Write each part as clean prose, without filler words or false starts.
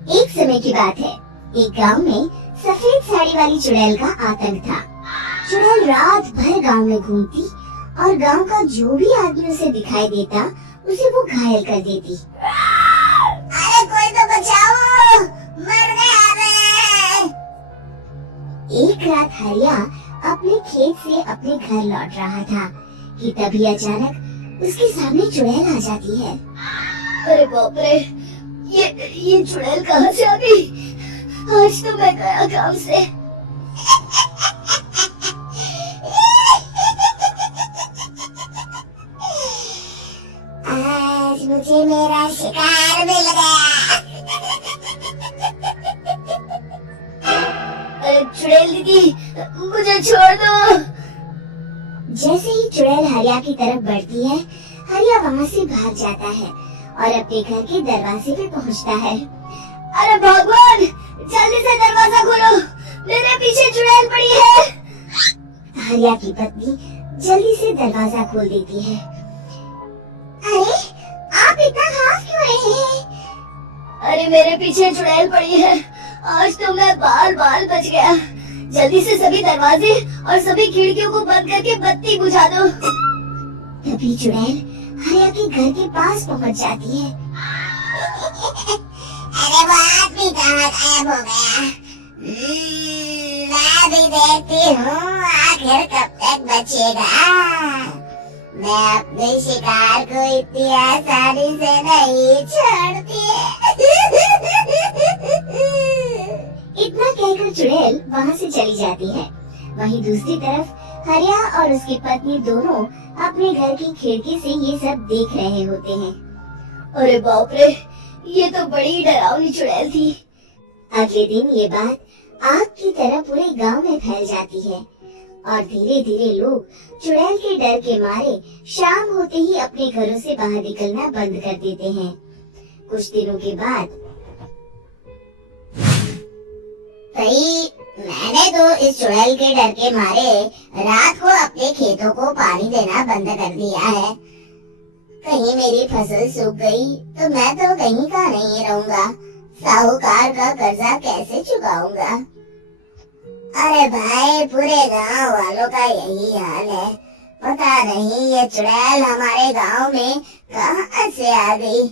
एक समय की बात है। एक गांव में सफेद साड़ी वाली चुड़ैल का आतंक था। चुड़ैल रात भर गांव में घूमती और गांव का जो भी आदमी उसे दिखाई देता उसे वो घायल कर देती। अरे कोई तो बचाओ, मर गया मैं। एक रात हरिया अपने खेत से अपने घर लौट रहा था कि तभी अचानक उसके सामने चुड़ैल आ जाती है। अरे बाप रे, ये चुड़ैल कहाँ से आ गई? आज तो मैं गया काम से। आज मुझे मेरा शिकार मिल गया। अरे चुड़ैल दीदी, मुझे छोड़ दो। जैसे ही चुड़ैल हरिया की तरफ बढ़ती है, हरिया वहाँ से भाग जाता है और अपने घर के दरवाजे पे पहुँचता है। अरे भगवान, जल्दी से दरवाजा खोलो, मेरे पीछे चुड़ैल पड़ी है। हरिया की पत्नी जल्दी से दरवाजा खोल देती है। अरे आप इतना हाफ क्यों रहे हैं? अरे मेरे पीछे चुड़ैल पड़ी है, आज तो मैं बाल बाल बच गया। जल्दी से सभी दरवाजे और सभी खिड़कियों को बंद करके बत्ती बुझा दो। तभी चुड़ैल हरिया के घर के पास पहुँच जाती है। अरे वो आदमी कहाँ गायब हो गया? मैं भी देखती हूँ आखिर कब तक बचेगा। मैं अपने शिकार को इतनी आसानी से नहीं छोड़ती। इतना कहकर चुड़ैल वहाँ से चली जाती है। वहीं दूसरी तरफ हरिया और उसकी पत्नी दोनों अपने घर की खिड़की से ये सब देख रहे होते हैं। अरे बाप रे, ये तो बड़ी डरावनी चुड़ैल थी। अगले दिन ये बात आग की तरह पूरे गांव में फैल जाती है और धीरे धीरे लोग चुड़ैल के डर के मारे शाम होते ही अपने घरों से बाहर निकलना बंद कर देते हैं। कुछ दिनों के बाद भाई, मैंने तो इस चुड़ैल के डर के मारे रात को अपने खेतों को पानी देना बंद कर दिया है। कहीं मेरी फसल सूख गई तो मैं तो कहीं का नहीं रहूंगा। साहूकार का कर्जा कैसे चुकाऊंगा? अरे भाई, पूरे गांव वालों का यही हाल है। पता नहीं ये चुड़ैल हमारे गांव में कहां से आ गई।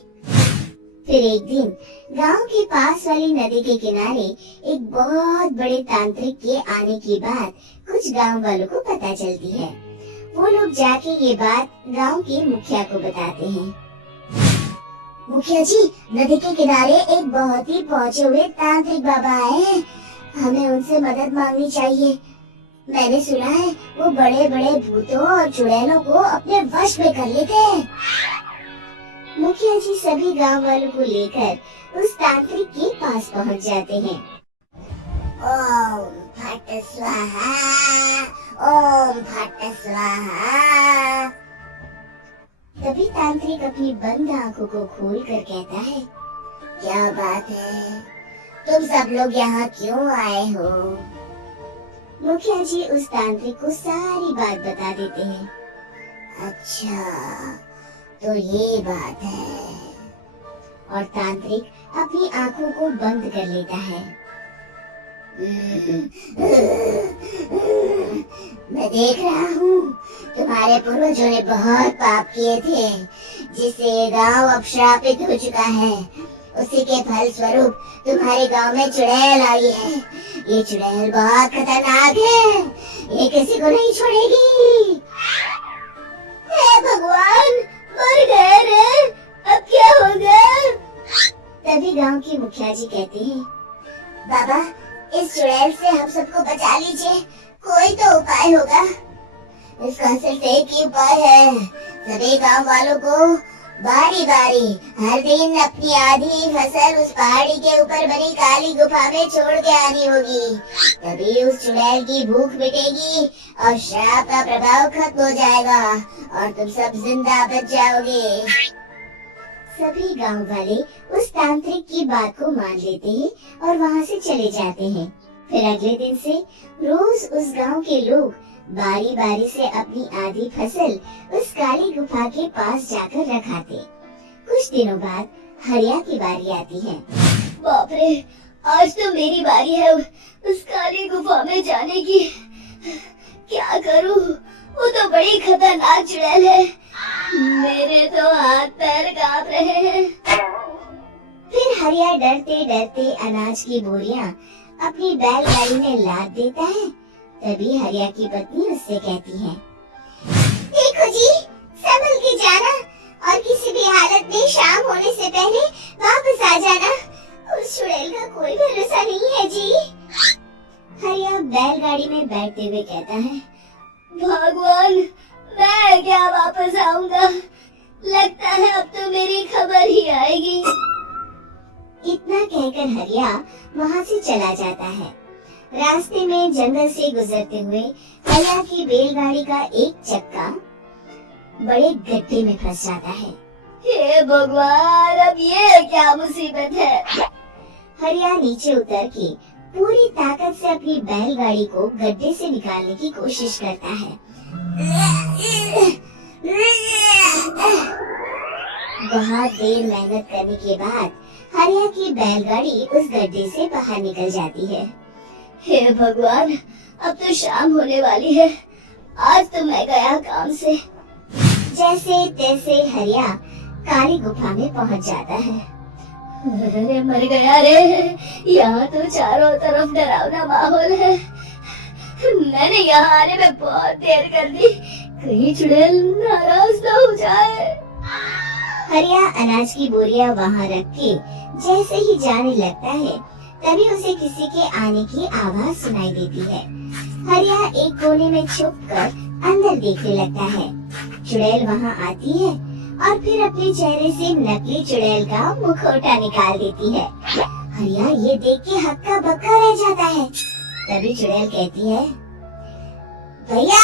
फिर एक दिन गांव के पास वाली नदी के किनारे एक बहुत बड़े तांत्रिक के आने की बात कुछ गांव वालों को पता चलती है। वो लोग जाके ये बात गांव के मुखिया को बताते हैं। मुखिया जी, नदी के किनारे एक बहुत ही पहुंचे हुए तांत्रिक बाबा आए हैं। हमें उनसे मदद मांगनी चाहिए। मैंने सुना है वो बड़े बड़े भूतों और चुड़ैलों को अपने वश में कर लेते हैं। मुखिया जी सभी गांव वालों को लेकर उस तांत्रिक के पास पहुंच जाते हैं। ओम फट स्वाहा, ओम फट स्वाहा। तभी तांत्रिक अपनी बंद आंखों को खोलकर कहता है, क्या बात है, तुम सब लोग यहाँ क्यों आए हो? मुखिया जी उस तांत्रिक को सारी बात बता देते हैं। अच्छा, तो ये बात है। और तांत्रिक अपनी आंखों को बंद कर लेता है। मैं देख रहा हूँ तुम्हारे पूर्वजों ने बहुत पाप किए थे, जिससे ये गांव अब श्रापित हो चुका है। उसी के फल स्वरूप तुम्हारे गांव में चुड़ैल आई है। ये चुड़ैल बहुत खतरनाक है, ये किसी को नहीं छोड़ेगी। हे भगवान, मर गए रे, अब क्या होगा? तभी गांव के मुखिया जी कहते हैं, बाबा, इस चुड़ैल से हम सबको बचा लीजिए, कोई तो उपाय होगा। इसका सिर्फ एक ही उपाय है, सभी गांव वालों को बारी बारी हर दिन अपनी आधी फसल उस पहाड़ी के ऊपर बनी काली गुफा में छोड़ के आनी होगी। तभी उस चुड़ैल की भूख मिटेगी और श्राप का प्रभाव खत्म हो जाएगा और तुम सब जिंदा बच जाओगे। सभी गांव वाले उस तांत्रिक की बात को मान लेते हैं और वहाँ से चले जाते हैं। फिर अगले दिन से रोज उस गांव के लोग बारी बारी से अपनी आधी फसल उस काली गुफा के पास जाकर रखाते। कुछ दिनों बाद हरिया की बारी आती है। बाप रे, आज तो मेरी बारी है उस काली गुफा में जाने की। क्या करूं? वो तो बड़ी खतरनाक चुड़ैल है। मेरे तो हाथ पैर कांप रहे हैं। फिर हरिया डरते डरते अनाज की बोरियां अपनी बैलगाड़ी में लाद देता है। तभी हरिया की पत्नी उससे कहती है, देखो जी, संभल के जाना और किसी भी हालत में शाम होने से पहले वापस आ जाना। उस चुड़ैल का कोई भरोसा नहीं है जी। हरिया बैलगाड़ी में बैठते हुए कहता है, भगवान, मैं क्या वापस आऊंगा? लगता है अब तो मेरी खबर ही आएगी। इतना कहकर हरिया वहाँ से चला जाता है। रास्ते में जंगल से गुजरते हुए हरिया की बैलगाड़ी का एक चक्का बड़े गड्ढे में फंस जाता है। हे भगवान, अब ये क्या मुसीबत है? हरिया नीचे उतर के पूरी ताकत से अपनी बैलगाड़ी को गड्ढे से निकालने की कोशिश करता है। बहुत देर मेहनत करने के बाद हरिया की बैलगाड़ी उस गड्ढे से बाहर निकल जाती है। हे भगवान, अब तो शाम होने वाली है। आज तो मैं गया काम से। जैसे तैसे हरिया काली गुफा में पहुंच जाता है। अरे मर गया रे, यहाँ तो चारों तरफ डरावना माहौल है। मैंने यहाँ आने में बहुत देर कर दी, कहीं चुड़ैल नाराज ना हो जाए। हरिया अनाज की बोरियां वहाँ रख के जैसे ही जाने लगता है, तभी उसे किसी के आने की आवाज सुनाई देती है। हरिया एक कोने में छुपकर अंदर देखने लगता है। चुड़ैल वहाँ आती है और फिर अपने चेहरे से नकली चुड़ैल का मुखौटा निकाल देती है। हरिया ये देख के हक्का बक्का रह जाता है। तभी चुड़ैल कहती है, भैया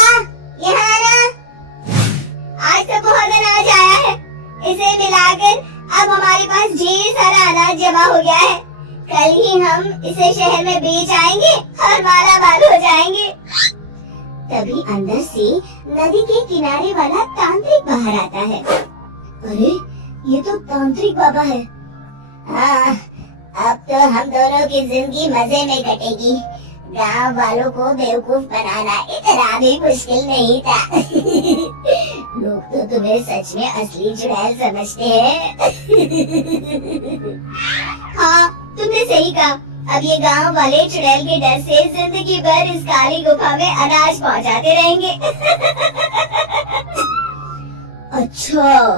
यहाँ आना, आज तो बहुत अनाज आया है। इसे मिलाकर अब हमारे पास ढेर सारा अनाज जमा हो गया है। कल ही हम इसे शहर में बेच आएंगे और माला माल हो जाएंगे। तभी अंदर से नदी के किनारे वाला तांत्रिक बाहर आता है। अरे, ये तो तांत्रिक बाबा है। हाँ, अब तो हम दोनों की जिंदगी मजे में कटेगी। गांव वालों को बेवकूफ बनाना इतना भी मुश्किल नहीं था। लोग तो तुम्हें सच में असली चुड़ैल समझते हैं। हाँ, तुमने सही कहा। अब ये गांव वाले चुड़ैल के डर से जिंदगी भर इस काली गुफा में अनाज पहुंचाते रहेंगे। अच्छा,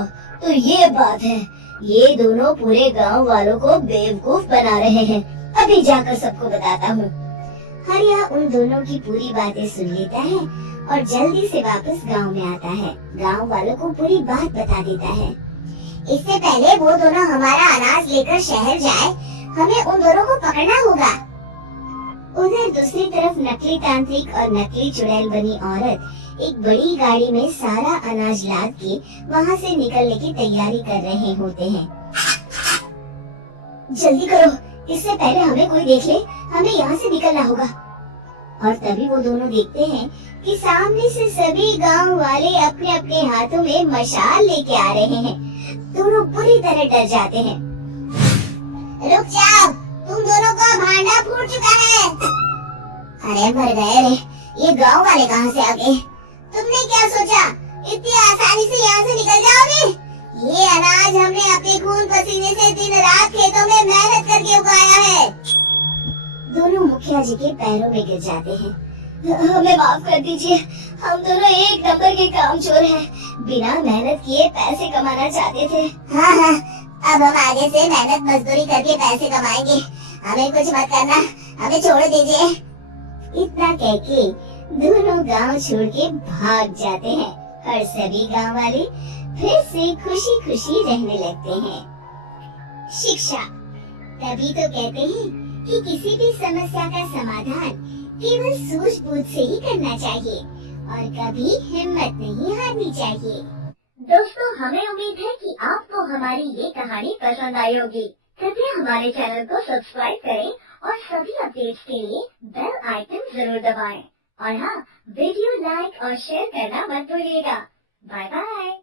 तो ये बात है। ये दोनों पूरे गांव वालों को बेवकूफ बना रहे हैं। अभी जाकर सबको बताता हूँ। हरिया उन दोनों की पूरी बातें सुन लेता है और जल्दी से वापस गांव में आता है। गांव वालों को पूरी बात बता देता है। इससे पहले वो दोनों हमारा अनाज लेकर शहर जाए, हमें उन दोनों को पकड़ना होगा। उधर दूसरी तरफ नकली तांत्रिक और नकली चुड़ैल बनी औरत एक बड़ी गाड़ी में सारा अनाज लाद के वहाँ से निकलने की तैयारी कर रहे होते हैं। जल्दी करो, इससे पहले हमें कोई देख ले। हमें यहाँ से निकलना होगा। और तभी वो दोनों देखते हैं कि सामने से सभी गांव वाले अपने अपने हाथों में मशाल लेके आ रहे हैं। दोनों बुरी तरह डर जाते हैं। रुक जाओ, तुम दोनों का भांडा फूट चुका है। अरे मर गए रे, ये गांव वाले कहाँ से आ गए? तुमने क्या सोचा इतनी आसानी से यहाँ से निकल जाओगे? ये अनाज हमने अपने खून पसीने से दिन रात खेतों में मेहनत करके उगाया है। दोनों मुखिया जी के पैरों में गिर जाते हैं। हमें माफ कर दीजिए, हम दोनों एक नंबर के कामचोर हैं। बिना मेहनत किए पैसे कमाना चाहते थे। हाँ, अब हम आगे से मेहनत मजदूरी करके पैसे कमाएंगे। हमें कुछ मत करना, हमें छोड़ दीजिए। इतना कह के दोनों गांव छोड़ के भाग जाते हैं और सभी गांव वाले फिर से खुशी खुशी रहने लगते हैं। शिक्षा, तभी तो कहते हैं कि किसी भी समस्या का समाधान केवल सूझबूझ से ही करना चाहिए और कभी हिम्मत नहीं हारनी चाहिए। दोस्तों, हमें उम्मीद है कि आपको हमारी ये कहानी पसंद आई होगी। कृपया हमारे चैनल को सब्सक्राइब करें और सभी अपडेट्स के लिए बेल आइकन जरूर दबाएं। और हाँ, वीडियो लाइक और शेयर करना मत भूलिएगा। Bye bye.